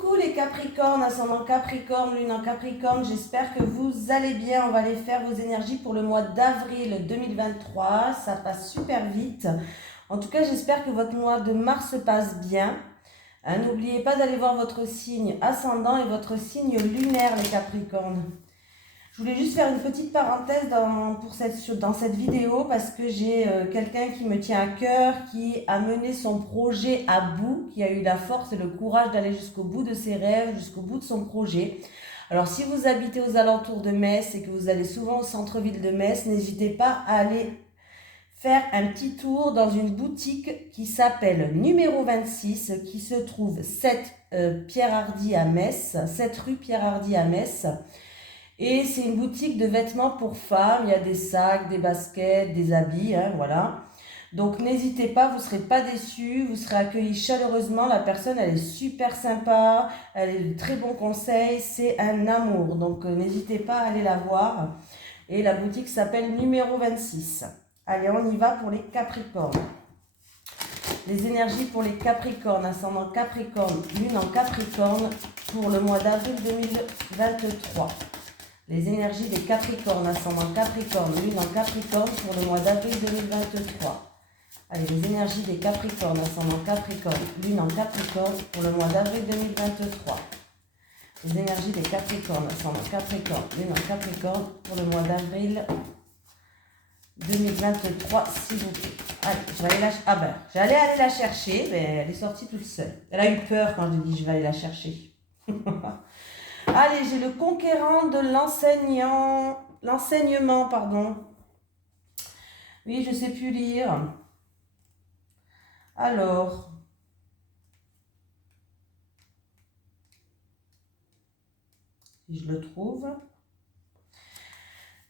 Coucou les Capricornes, ascendant Capricorne, lune en Capricorne, j'espère que vous allez bien. On va aller faire vos énergies pour le mois d'avril 2023, ça passe super vite. En tout cas, j'espère que votre mois de mars se passe bien. N'oubliez pas d'aller voir votre signe ascendant et votre signe lunaire les Capricornes. Je voulais juste faire une petite parenthèse dans cette vidéo parce que j'ai quelqu'un qui me tient à cœur, qui a mené son projet à bout, qui a eu la force et le courage d'aller jusqu'au bout de ses rêves, jusqu'au bout de son projet. Alors si vous habitez aux alentours de Metz et que vous allez souvent au centre-ville de Metz, n'hésitez pas à aller faire un petit tour dans une boutique qui s'appelle Numéro 26, qui se trouve 7 Pierre Hardy à Metz, 7 rue Pierre Hardy à Metz. Et c'est une boutique de vêtements pour femmes, il y a des sacs, des baskets, des habits, voilà. Donc n'hésitez pas, vous ne serez pas déçus, vous serez accueillis chaleureusement, la personne elle est super sympa, elle a de très bons conseils, c'est un amour. Donc n'hésitez pas à aller la voir. Et la boutique s'appelle Numéro 26. Allez, on y va pour les Capricornes. Les énergies pour les Capricornes, ascendant Capricorne, lune en Capricorne pour le mois d'avril 2023. Les énergies des Capricornes, ascendant Capricorne, lune en Capricorne pour le mois d'avril 2023. Allez, les énergies des Capricornes, ascendant Capricorne, lune en Capricorne pour le mois d'avril 2023. Les énergies des Capricornes, ascendant Capricorne, lune en Capricorne pour le mois d'avril 2023, s'il vous plaît. Allez, je vais aller j'allais aller la chercher, mais elle est sortie toute seule. Elle a eu peur quand je dis je vais aller la chercher. Allez, j'ai le conquérant de l'enseignement, pardon. Oui, je ne sais plus lire. Alors, si je le trouve.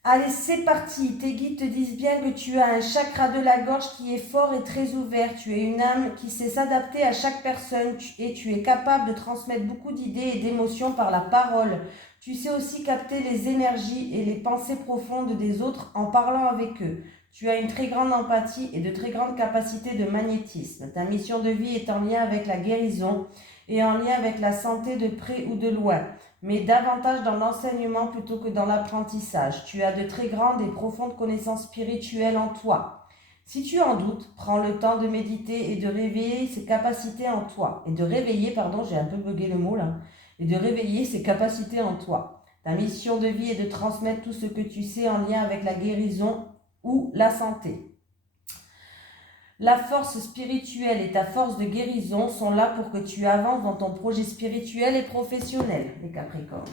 Allez, c'est parti. Tes guides te disent bien que tu as un chakra de la gorge qui est fort et très ouvert. Tu es une âme qui sait s'adapter à chaque personne et tu es capable de transmettre beaucoup d'idées et d'émotions par la parole. Tu sais aussi capter les énergies et les pensées profondes des autres en parlant avec eux. Tu as une très grande empathie et de très grandes capacités de magnétisme. Ta mission de vie est en lien avec la guérison et en lien avec la santé de près ou de loin, mais davantage dans l'enseignement plutôt que dans l'apprentissage. Tu as de très grandes et profondes connaissances spirituelles en toi. Si tu en doutes, prends le temps de méditer et de réveiller ces capacités en toi. Et de réveiller, pardon, j'ai un peu bugué le mot là. Et de réveiller ces capacités en toi. Ta mission de vie est de transmettre tout ce que tu sais en lien avec la guérison ou la santé. La force spirituelle et ta force de guérison sont là pour que tu avances dans ton projet spirituel et professionnel, les Capricornes.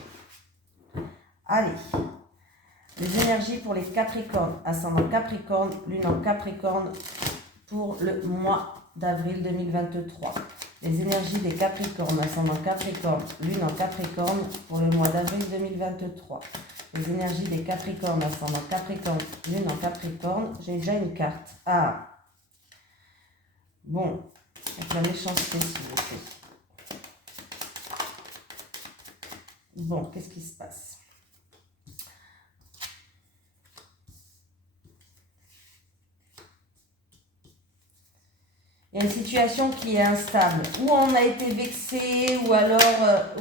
Allez, les énergies pour les Capricornes, ascendant Capricorne, lune en Capricorne pour le mois d'avril 2023. Les énergies des Capricornes, ascendant Capricorne, lune en Capricorne pour le mois d'avril 2023. Les énergies des Capricornes, ascendant Capricorne, lune en Capricorne. J'ai déjà une carte. Ah, bon, avec la méchanceté, s'il vous plaît. Bon, qu'est-ce qui se passe? Il y a une situation qui est instable. Ou on a été vexé, ou alors...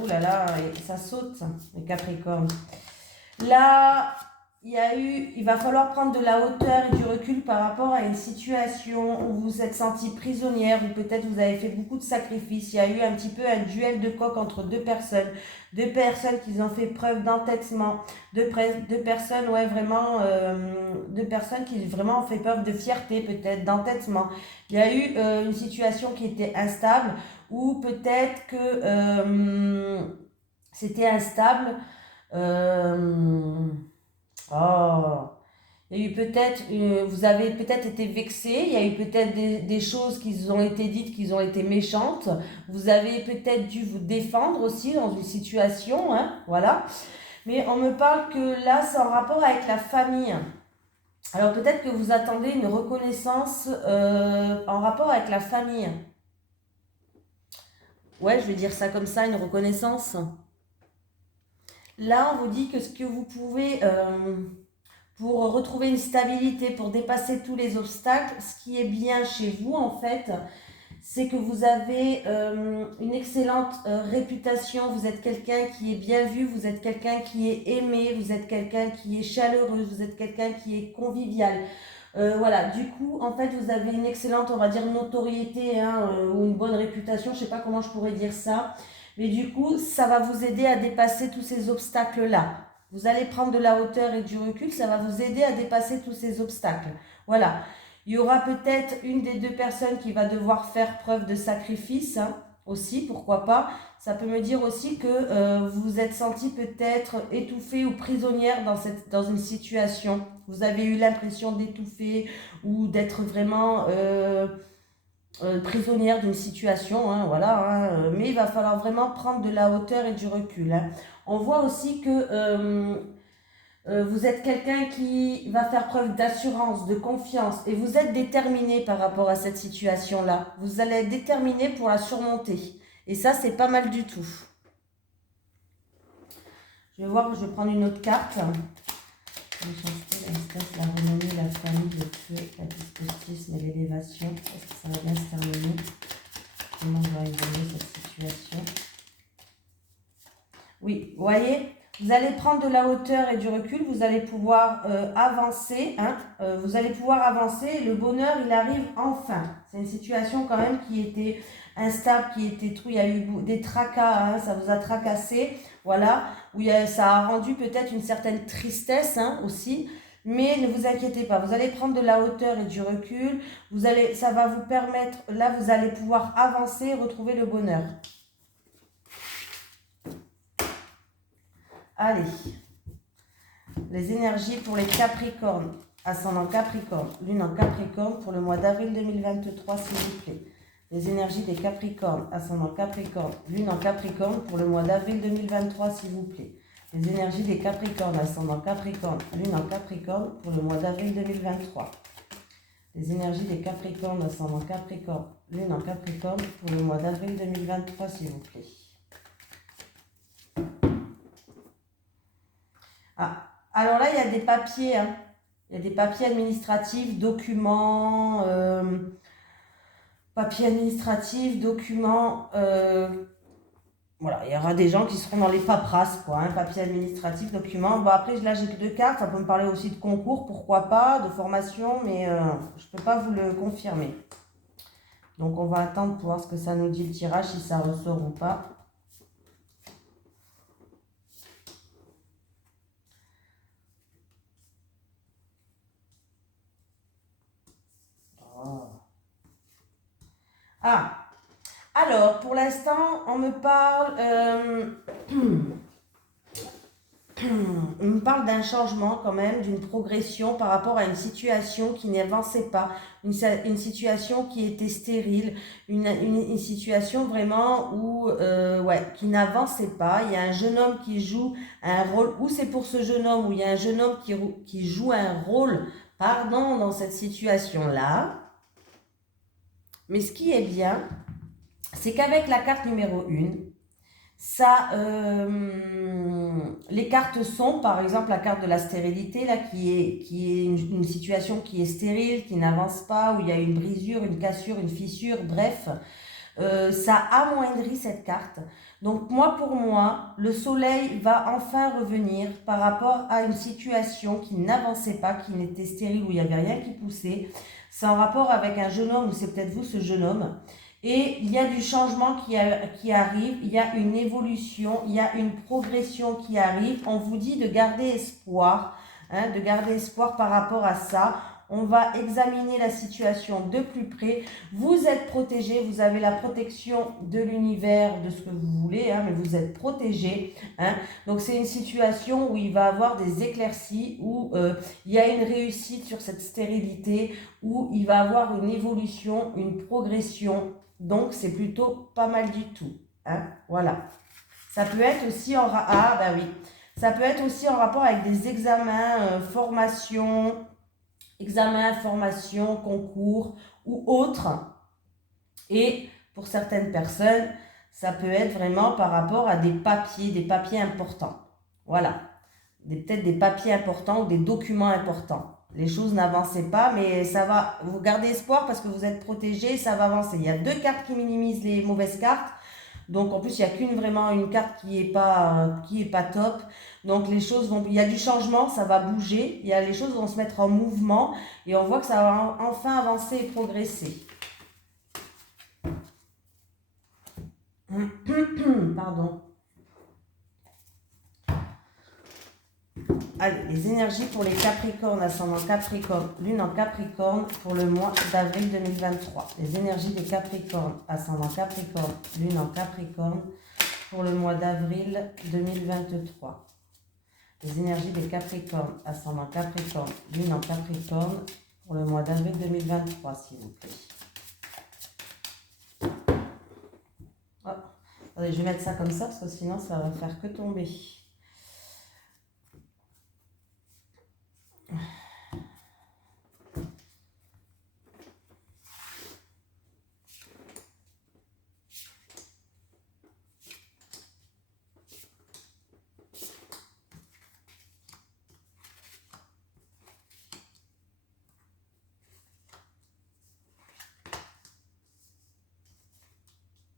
oulala, ça saute, les Capricornes. Là, il va falloir prendre de la hauteur et du recul par rapport à une situation où vous vous êtes senti prisonnière, ou peut-être vous avez fait beaucoup de sacrifices. Il y a eu un petit peu un duel de coq entre deux personnes qui ont fait preuve d'entêtement, deux personnes, ouais, vraiment, deux personnes qui vraiment ont fait preuve de fierté, peut-être, d'entêtement. Il y a eu une situation qui était instable, ou peut-être que c'était instable. Il y a eu peut-être, vous avez peut-être été vexé, il y a eu peut-être des choses qui ont été dites, qui ont été méchantes. Vous avez peut-être dû vous défendre aussi dans une situation, voilà. Mais on me parle que là, c'est en rapport avec la famille. Alors peut-être que vous attendez une reconnaissance en rapport avec la famille. Ouais, je vais dire ça comme ça, une reconnaissance. Là, on vous dit que ce que vous pouvez, pour retrouver une stabilité, pour dépasser tous les obstacles, ce qui est bien chez vous, en fait, c'est que vous avez une excellente réputation, vous êtes quelqu'un qui est bien vu, vous êtes quelqu'un qui est aimé, vous êtes quelqu'un qui est chaleureux, vous êtes quelqu'un qui est convivial. Voilà, du coup, en fait, vous avez une excellente, on va dire, notoriété hein, ou une bonne réputation, je sais pas comment je pourrais dire ça, mais du coup, ça va vous aider à dépasser tous ces obstacles-là. Vous allez prendre de la hauteur et du recul, ça va vous aider à dépasser tous ces obstacles. Voilà. Il y aura peut-être une des deux personnes qui va devoir faire preuve de sacrifice hein, aussi, pourquoi pas. Ça peut me dire aussi que vous vous êtes senti peut-être étouffée ou prisonnière dans une situation. Vous avez eu l'impression d'étouffer ou d'être vraiment prisonnière d'une situation. Hein, voilà, hein, mais il va falloir vraiment prendre de la hauteur et du recul. Hein. On voit aussi que vous êtes quelqu'un qui va faire preuve d'assurance, de confiance et vous êtes déterminé par rapport à cette situation-là. Vous allez être déterminé pour la surmonter. Et ça, c'est pas mal du tout. Je vais voir, je vais prendre une autre carte. La renommée, la famille, le feu, la despotisme et l'élévation. Est-ce que ça va bien se terminer? Comment va évoluer cette situation? Oui, vous voyez, vous allez prendre de la hauteur et du recul, vous allez pouvoir avancer, hein, vous allez pouvoir avancer, le bonheur il arrive enfin. C'est une situation quand même qui était instable, qui était trop, il y a eu des tracas, hein, ça vous a tracassé, voilà, où ça a rendu peut-être une certaine tristesse hein, aussi, mais ne vous inquiétez pas, vous allez prendre de la hauteur et du recul, ça va vous permettre, là vous allez pouvoir avancer et retrouver le bonheur. Allez, les énergies pour les Capricornes, ascendant Capricorne, lune en Capricorne pour le mois d'avril 2023 s'il vous plaît. Les énergies des Capricornes, ascendant Capricorne, lune en Capricorne pour le mois d'avril 2023 s'il vous plaît. Les énergies des Capricornes, ascendant Capricorne, lune en Capricorne pour le mois d'avril 2023. Les énergies des Capricornes, ascendant Capricorne, lune en Capricorne pour le mois d'avril 2023 s'il vous plaît. Ah, alors là, il y a des papiers, hein. Il y a des papiers administratifs, documents, papiers administratifs, documents, voilà, il y aura des gens qui seront dans les paperasses, quoi, hein, papiers administratifs, documents. Bon, après, là, j'ai que 2 cartes, ça peut me parler aussi de concours, pourquoi pas, de formation, mais je ne peux pas vous le confirmer. Donc, on va attendre pour voir ce que ça nous dit le tirage, si ça ressort ou pas. Ah, alors, pour l'instant, on me parle, on me parle d'un changement quand même, d'une progression par rapport à une situation qui n'avançait pas, une situation qui était stérile, une situation vraiment où, ouais, qui n'avançait pas. Il y a un jeune homme qui joue un rôle, ou c'est pour ce jeune homme, où il y a un jeune homme qui joue un rôle, pardon, dans cette situation-là. Mais ce qui est bien, c'est qu'avec la carte numéro 1, ça, les cartes sont, par exemple, la carte de la stérilité, là, qui est une situation qui est stérile, qui n'avance pas, où il y a une brisure, une cassure, une fissure, bref, ça amoindrit cette carte. Donc moi, pour moi, le soleil va enfin revenir par rapport à une situation qui n'avançait pas, qui n'était stérile, où il n'y avait rien qui poussait. C'est en rapport avec un jeune homme, ou c'est peut-être vous ce jeune homme. Et il y a du changement qui arrive, il y a une évolution, il y a une progression qui arrive. On vous dit de garder espoir, hein, de garder espoir par rapport à ça. On va examiner la situation de plus près. Vous êtes protégé, vous avez la protection de l'univers, de ce que vous voulez, hein, mais vous êtes protégé. Hein. Donc c'est une situation où il va y avoir des éclaircies, où il y a une réussite sur cette stérilité, où il va y avoir une évolution, une progression. Donc c'est plutôt pas mal du tout. Hein. Voilà. Ça peut être aussi en Ça peut être aussi en rapport avec des examens, formations, concours ou autres. Et pour certaines personnes, ça peut être vraiment par rapport à des papiers importants. Voilà. Peut-être des papiers importants ou des documents importants. Les choses n'avançaient pas, mais ça va, vous gardez espoir parce que vous êtes protégé, ça va avancer. Il y a 2 cartes qui minimisent les mauvaises cartes. Donc en plus, il n'y a vraiment une carte qui est pas top. Donc les choses vont, il y a du changement, ça va bouger, les choses vont se mettre en mouvement et on voit que ça va enfin avancer et progresser. Pardon. Allez, les énergies pour les Capricornes, ascendant Capricorne, lune en Capricorne pour le mois d'avril 2023. Les énergies des Capricornes, ascendant Capricorne, lune en Capricorne pour le mois d'avril 2023. Les énergies des Capricornes, ascendant Capricorne, lune en Capricorne pour le mois d'avril 2023, s'il vous plaît. Oh. Attendez, je vais mettre ça comme ça parce que sinon ça va faire que tomber.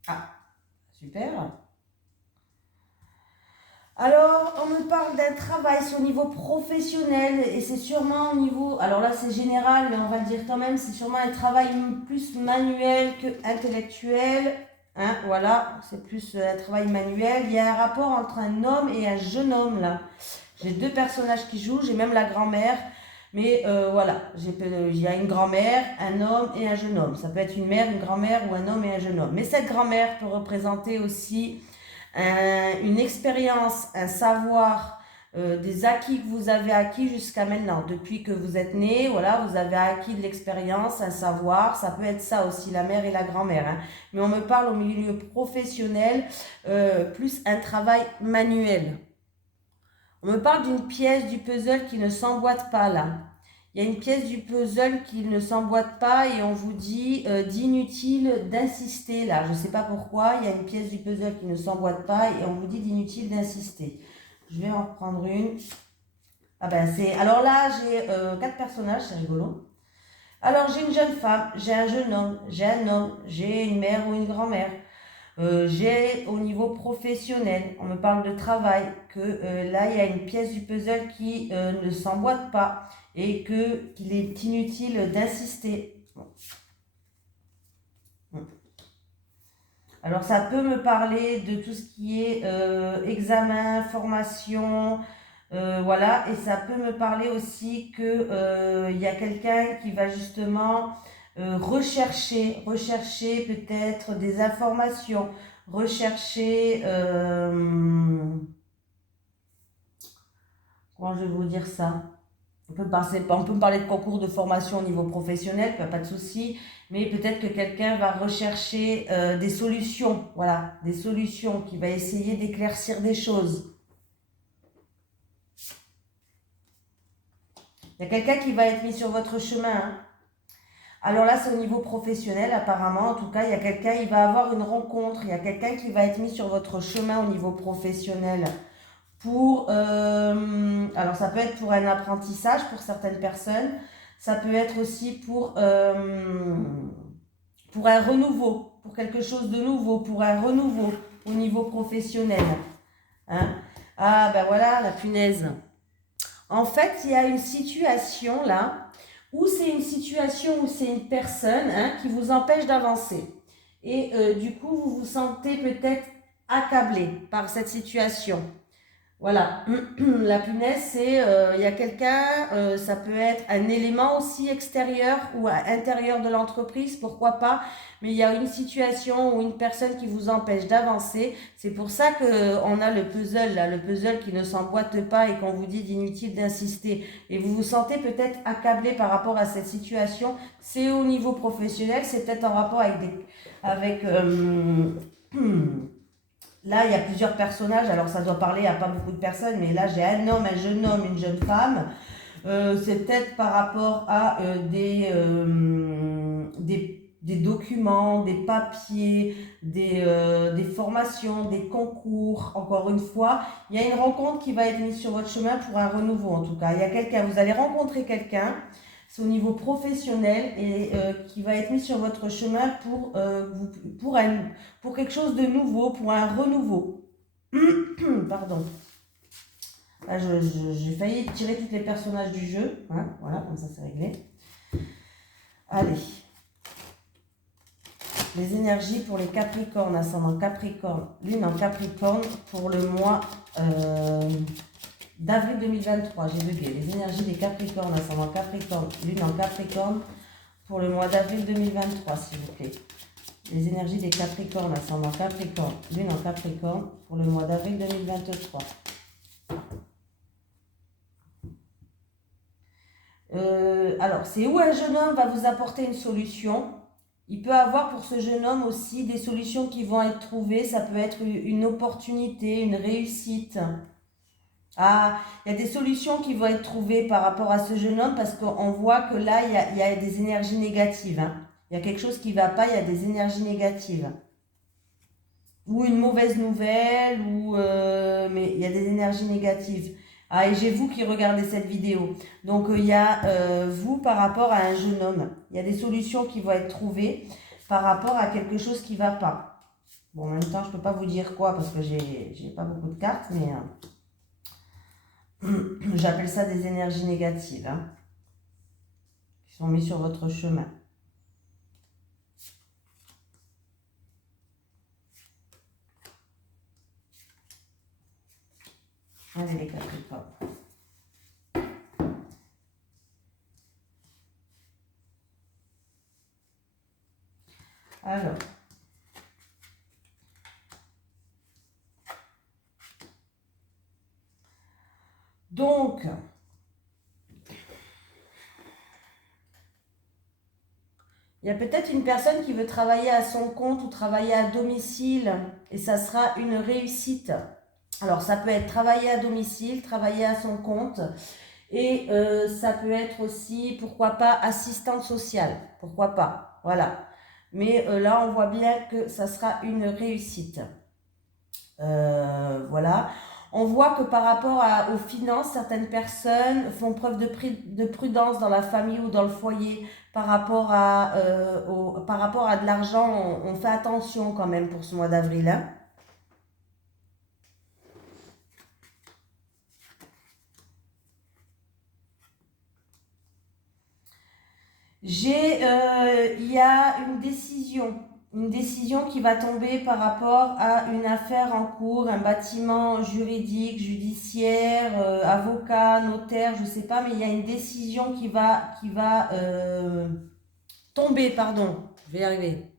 Ah, super. Alors, on me parle d'un travail sur le niveau professionnel et c'est sûrement au niveau, alors là c'est général, mais on va le dire quand même, c'est sûrement un travail plus manuel que intellectuel. Hein, voilà, c'est plus un travail manuel. Il y a un rapport entre un homme et un jeune homme là. J'ai 2 personnages qui jouent, j'ai même la grand-mère. Mais voilà, il y a une grand-mère, un homme et un jeune homme. Ça peut être une mère, une grand-mère ou un homme et un jeune homme. Mais cette grand-mère peut représenter aussi une expérience, un savoir, des acquis que vous avez acquis jusqu'à maintenant. Depuis que vous êtes né, voilà, vous avez acquis de l'expérience, un savoir. Ça peut être ça aussi, la mère et la grand-mère. Hein. Mais on me parle au milieu professionnel, plus un travail manuel. On me parle d'une pièce du puzzle qui ne s'emboîte pas là. Il y a une pièce du puzzle qui ne s'emboîte pas et on vous dit d'inutile d'insister là. Je ne sais pas pourquoi, il y a une pièce du puzzle qui ne s'emboîte pas et on vous dit d'inutile d'insister. Je vais en reprendre une. Ah ben c'est... Alors là, j'ai 4 personnages, c'est rigolo. Alors j'ai une jeune femme, j'ai un jeune homme, j'ai un homme, j'ai une mère ou une grand-mère. J'ai au niveau professionnel, on me parle de travail, que là il y a une pièce du puzzle qui ne s'emboîte pas et qu'il est inutile d'insister. Alors ça peut me parler de tout ce qui est examen, formation, voilà, et ça peut me parler aussi que y a quelqu'un qui va justement rechercher peut-être des informations, rechercher, comment je vais vous dire ça? On peut me parler de concours de formation au niveau professionnel, pas de souci, mais peut-être que quelqu'un va rechercher des solutions, voilà, des solutions, qui va essayer d'éclaircir des choses. Il y a quelqu'un qui va être mis sur votre chemin. Hein. Alors là, c'est au niveau professionnel, apparemment. En tout cas, il y a quelqu'un, il va avoir une rencontre. Il y a quelqu'un qui va être mis sur votre chemin au niveau professionnel. Alors ça peut être pour un apprentissage pour certaines personnes. Ça peut être aussi pour un renouveau, pour quelque chose de nouveau, pour un renouveau au niveau professionnel. Hein? Ah ben voilà, la punaise. En fait, il y a une situation là, où c'est une personne qui vous empêche d'avancer. Et du coup, vous vous sentez peut-être accablé par cette situation. Voilà, la punaise, c'est, il y a quelqu'un, ça peut être un élément aussi extérieur ou intérieur de l'entreprise, pourquoi pas, mais il y a une situation ou une personne qui vous empêche d'avancer. C'est pour ça qu'on a le puzzle, là, le puzzle qui ne s'emboîte pas et qu'on vous dit d'inutile d'insister. Et vous vous sentez peut-être accablé par rapport à cette situation. C'est au niveau professionnel, c'est peut-être en rapport Là, il y a plusieurs personnages, alors ça doit parler à pas beaucoup de personnes, mais là, j'ai un homme, une jeune femme. C'est peut-être par rapport à des documents, des papiers, des formations, des concours. Encore une fois, il y a une rencontre qui va être mise sur votre chemin pour un renouveau en tout cas. Il y a quelqu'un, vous allez rencontrer quelqu'un, c'est au niveau professionnel et qui va être mis sur votre chemin pour quelque chose de nouveau, pour un renouveau. Pardon. Là, j'ai failli tirer tous les personnages du jeu. Hein, voilà, comme ça c'est réglé. Allez. Les énergies pour les Capricornes, ascendant Capricorne, lune en Capricorne pour le mois d'avril 2023. J'ai bugué. Les énergies des Capricornes, ascendant Capricorne, lune en Capricorne pour le mois d'avril 2023, s'il vous plaît. Les énergies des Capricornes, ascendant Capricorne, lune en Capricorne pour le mois d'avril 2023. Alors, c'est où un jeune homme va vous apporter une solution. Il peut avoir pour ce jeune homme aussi des solutions qui vont être trouvées. Ça peut être une opportunité, une réussite. Ah, il y a des solutions qui vont être trouvées par rapport à ce jeune homme parce qu'on voit que là, il y a des énergies négatives. Hein. Il y a quelque chose qui ne va pas, il y a des énergies négatives. Ou une mauvaise nouvelle, mais il y a des énergies négatives. Ah, et j'ai vous qui regardez cette vidéo. Donc, il y a vous par rapport à un jeune homme. Il y a des solutions qui vont être trouvées par rapport à quelque chose qui ne va pas. Bon, en même temps, je ne peux pas vous dire quoi parce que j'ai pas beaucoup de cartes, mais j'appelle ça des énergies négatives hein, qui sont mises sur votre chemin. Allez les Capricornes. Alors. Donc, il y a peut-être une personne qui veut travailler à son compte ou travailler à domicile et ça sera une réussite. Alors, ça peut être travailler à domicile, travailler à son compte et ça peut être aussi, pourquoi pas, assistante sociale. Pourquoi pas, voilà. Mais là, on voit bien que ça sera une réussite. Voilà. On voit que par rapport aux finances, certaines personnes font preuve de prudence dans la famille ou dans le foyer par rapport à de l'argent. On fait attention quand même pour ce mois d'avril. Hein. Il y a une décision qui va tomber par rapport à une affaire en cours, un bâtiment juridique, judiciaire, avocat, notaire, je ne sais pas, mais il y a une décision qui va tomber, pardon, je vais y arriver.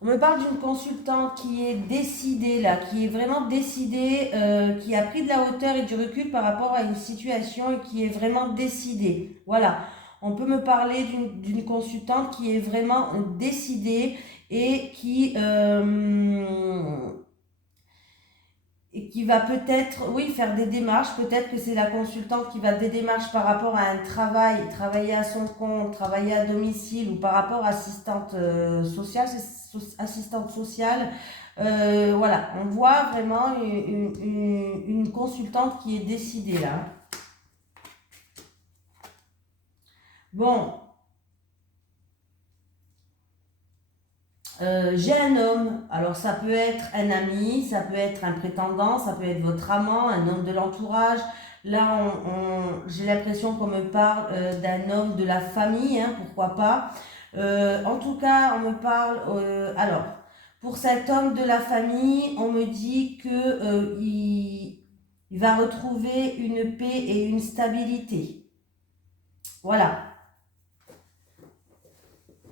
On me parle d'une consultante qui est décidée là, qui est vraiment décidée, qui a pris de la hauteur et du recul par rapport à une situation et qui est vraiment décidée. Voilà. On peut me parler d'une consultante qui est vraiment décidée et qui va peut-être, oui, faire des démarches. Peut-être que c'est la consultante qui va des démarches par rapport à un travail, travailler à son compte, travailler à domicile ou par rapport à assistante sociale, assistante sociale. Voilà, on voit vraiment une consultante qui est décidée là. Bon, j'ai un homme, alors ça peut être un ami, ça peut être un prétendant, ça peut être votre amant, un homme de l'entourage. Là, j'ai l'impression qu'on me parle d'un homme de la famille, hein, pourquoi pas. En tout cas, on me parle... alors, pour cet homme de la famille, on me dit que il va retrouver une paix et une stabilité. Voilà.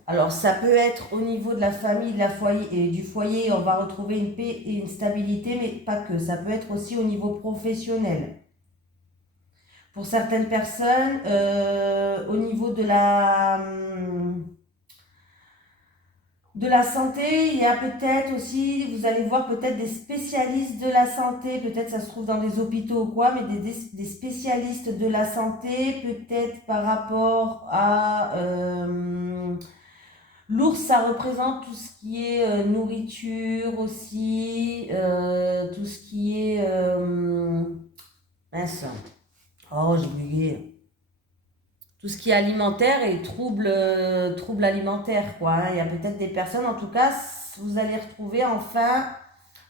Alors, ça peut être au niveau de la famille, de la foyer, et du foyer, on va retrouver une paix et une stabilité, mais pas que. Ça peut être aussi au niveau professionnel. Pour certaines personnes, au niveau de la santé, il y a peut-être aussi, vous allez voir peut-être des spécialistes de la santé, peut-être ça se trouve dans des hôpitaux ou quoi, mais des spécialistes de la santé, peut-être par rapport à... L'ours, ça représente tout ce qui est nourriture aussi, tout ce qui est... mince. Oh, j'ai bugué. Tout ce qui est alimentaire et troubles alimentaires, quoi. Hein. Il y a peut-être des personnes, en tout cas, vous allez retrouver enfin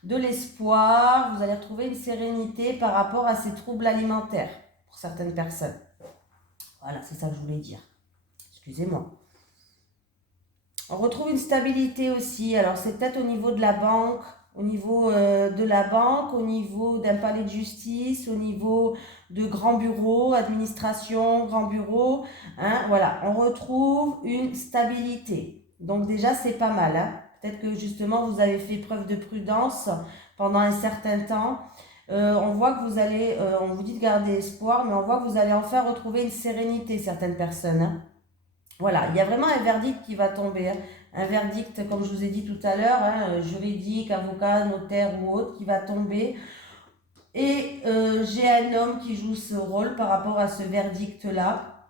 de l'espoir, vous allez retrouver une sérénité par rapport à ces troubles alimentaires pour certaines personnes. Voilà, c'est ça que je voulais dire. Excusez-moi. On retrouve une stabilité aussi. Alors, c'est peut-être au niveau de la banque, au niveau au niveau d'un palais de justice, au niveau de grands bureaux, administration, grands bureaux. Hein, voilà, on retrouve une stabilité. Donc déjà, c'est pas mal. Hein. Peut-être que justement, vous avez fait preuve de prudence pendant un certain temps. On voit que vous allez, on vous dit de garder espoir, mais on voit que vous allez enfin retrouver une sérénité, certaines personnes. Hein. Voilà, il y a vraiment un verdict qui va tomber. Hein. Un verdict, comme je vous ai dit tout à l'heure, hein, juridique, avocat, notaire ou autre, qui va tomber. Et j'ai un homme qui joue ce rôle par rapport à ce verdict-là.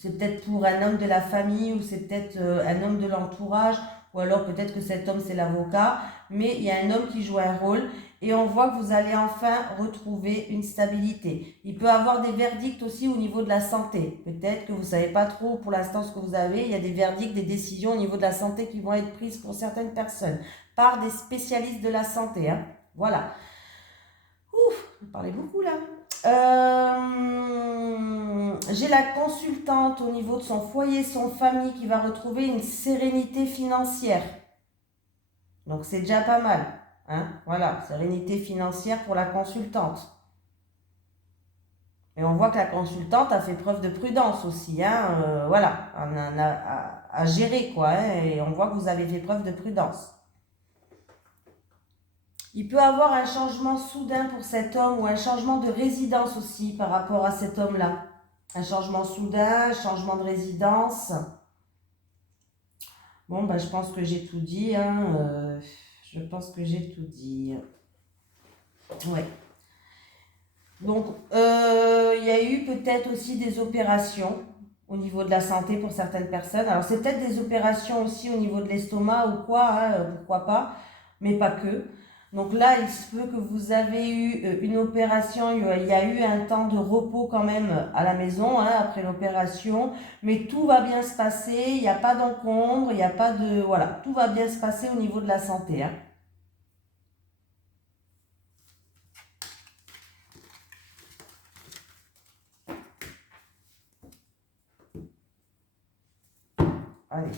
C'est peut-être pour un homme de la famille ou c'est peut-être un homme de l'entourage ou alors peut-être que cet homme c'est l'avocat, mais il y a un homme qui joue un rôle et on voit que vous allez enfin retrouver une stabilité. Il peut avoir des verdicts aussi au niveau de la santé. Peut-être que vous ne savez pas trop pour l'instant ce que vous avez, il y a des verdicts, des décisions au niveau de la santé qui vont être prises pour certaines personnes par des spécialistes de la santé. Hein. Voilà. Ouf, je parlais beaucoup là. J'ai la consultante au niveau de son foyer, son famille qui va retrouver une sérénité financière. Donc c'est déjà pas mal. Hein? Voilà, sérénité financière pour la consultante. Et on voit que la consultante a fait preuve de prudence aussi. Hein? Voilà, à gérer quoi. Hein? Et on voit que vous avez fait preuve de prudence. Il peut avoir un changement soudain pour cet homme ou un changement de résidence aussi par rapport à cet homme-là. Un changement soudain, un changement de résidence. Bon, bah, je pense que j'ai tout dit. Hein. Je pense que j'ai tout dit. Ouais. Donc, il y a eu peut-être aussi des opérations au niveau de la santé pour certaines personnes. Alors, c'est peut-être des opérations aussi au niveau de l'estomac ou quoi, hein, pourquoi pas, mais pas que. Donc là, il se peut que vous avez eu une opération, il y a eu un temps de repos quand même à la maison hein, après l'opération, mais tout va bien se passer, il n'y a pas d'encombre, il n'y a pas de... Voilà, tout va bien se passer au niveau de la santé. Hein. Allez.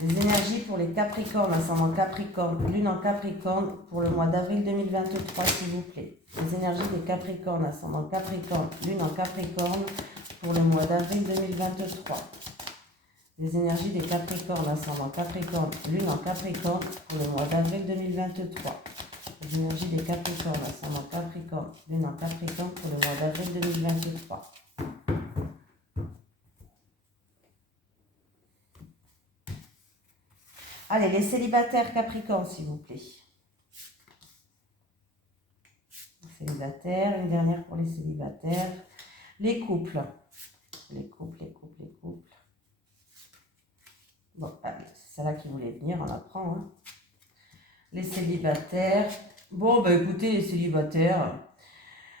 Les énergies pour les Capricornes, ascendant Capricorne, lune en Capricorne, pour le mois d'avril 2023, s'il vous plaît. Les énergies des Capricornes, ascendant Capricorne, lune en Capricorne, pour le mois d'avril 2023. Les énergies des Capricornes, ascendant Capricorne, lune en Capricorne, pour le mois d'avril 2023. Les énergies des Capricornes, ascendant Capricorne, lune en Capricorne, pour le mois d'avril 2023. Allez, les célibataires Capricorne, s'il vous plaît. Les célibataires, une dernière pour les célibataires. Les couples. Les couples. Bon, c'est celle-là qui voulait venir, on la prend. Hein. Les célibataires. Bon, bah écoutez, les célibataires,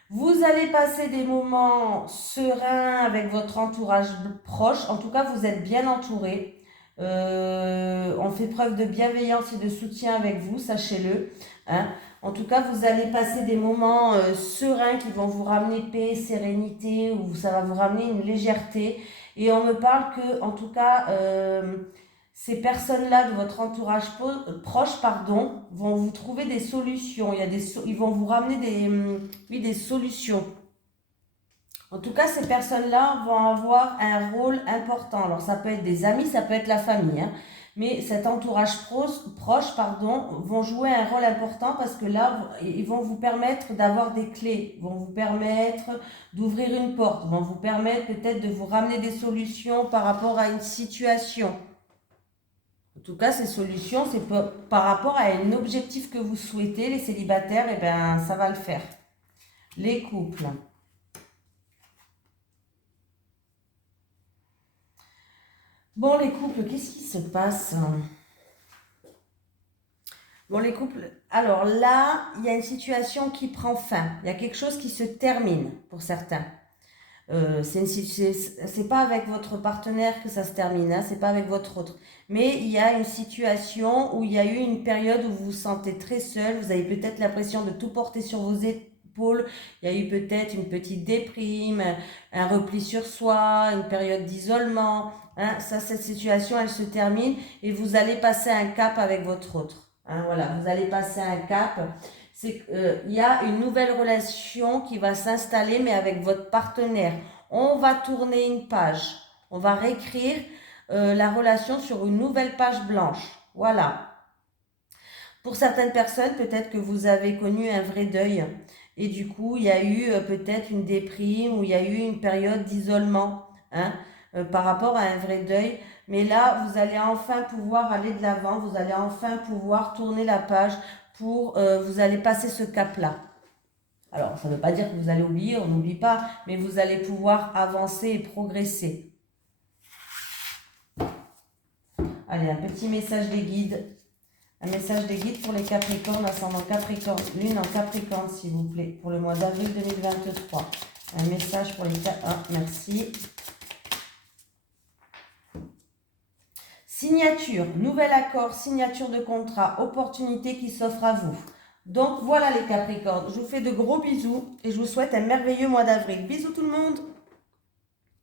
vous allez passer des moments sereins avec votre entourage proche. En tout cas, vous êtes bien entouré. On fait preuve de bienveillance et de soutien avec vous, sachez-le. Hein. En tout cas, vous allez passer des moments sereins qui vont vous ramener paix, sérénité, ou ça va vous ramener une légèreté. Et on me parle que, en tout cas, ces personnes-là de votre entourage proche, vont vous trouver des solutions. Ils vont vous ramener des solutions. En tout cas, ces personnes-là vont avoir un rôle important. Alors, ça peut être des amis, ça peut être la famille. Hein. Mais cet entourage proche, vont jouer un rôle important parce que là, ils vont vous permettre d'avoir des clés, vont vous permettre d'ouvrir une porte, vont vous permettre peut-être de vous ramener des solutions par rapport à une situation. En tout cas, ces solutions, c'est par rapport à un objectif que vous souhaitez. Les célibataires, eh ben, ça va le faire. Les couples. Bon, les couples, qu'est-ce qui se passe? Bon, les couples, alors là, il y a une situation qui prend fin. Il y a quelque chose qui se termine pour certains. C'est pas avec votre partenaire que ça se termine, hein, c'est pas avec votre autre. Mais il y a une situation où il y a eu une période où vous vous sentez très seul, vous avez peut-être l'impression de tout porter sur vos épaules, il y a eu peut-être une petite déprime, un repli sur soi, une période d'isolement. Hein, ça, cette situation, elle se termine et vous allez passer un cap avec votre autre. Hein, voilà, vous allez passer un cap. C'est qu'il y a une nouvelle relation qui va s'installer, mais avec votre partenaire. On va tourner une page. On va réécrire la relation sur une nouvelle page blanche. Voilà. Pour certaines personnes, peut-être que vous avez connu un vrai deuil. Et du coup, il y a eu peut-être une déprime ou il y a eu une période d'isolement, hein, par rapport à un vrai deuil. Mais là, vous allez enfin pouvoir aller de l'avant, vous allez enfin pouvoir tourner la page pour, vous allez passer ce cap-là. Alors, ça ne veut pas dire que vous allez oublier, on n'oublie pas, mais vous allez pouvoir avancer et progresser. Allez, un petit message des guides. Un message des guides pour les Capricornes, ascendant Capricorne, lune en Capricorne, s'il vous plaît, pour le mois d'avril 2023. Un message pour les Capricornes. Merci. Signature, nouvel accord, signature de contrat, opportunité qui s'offre à vous. Donc voilà les Capricornes, je vous fais de gros bisous et je vous souhaite un merveilleux mois d'avril. Bisous tout le monde!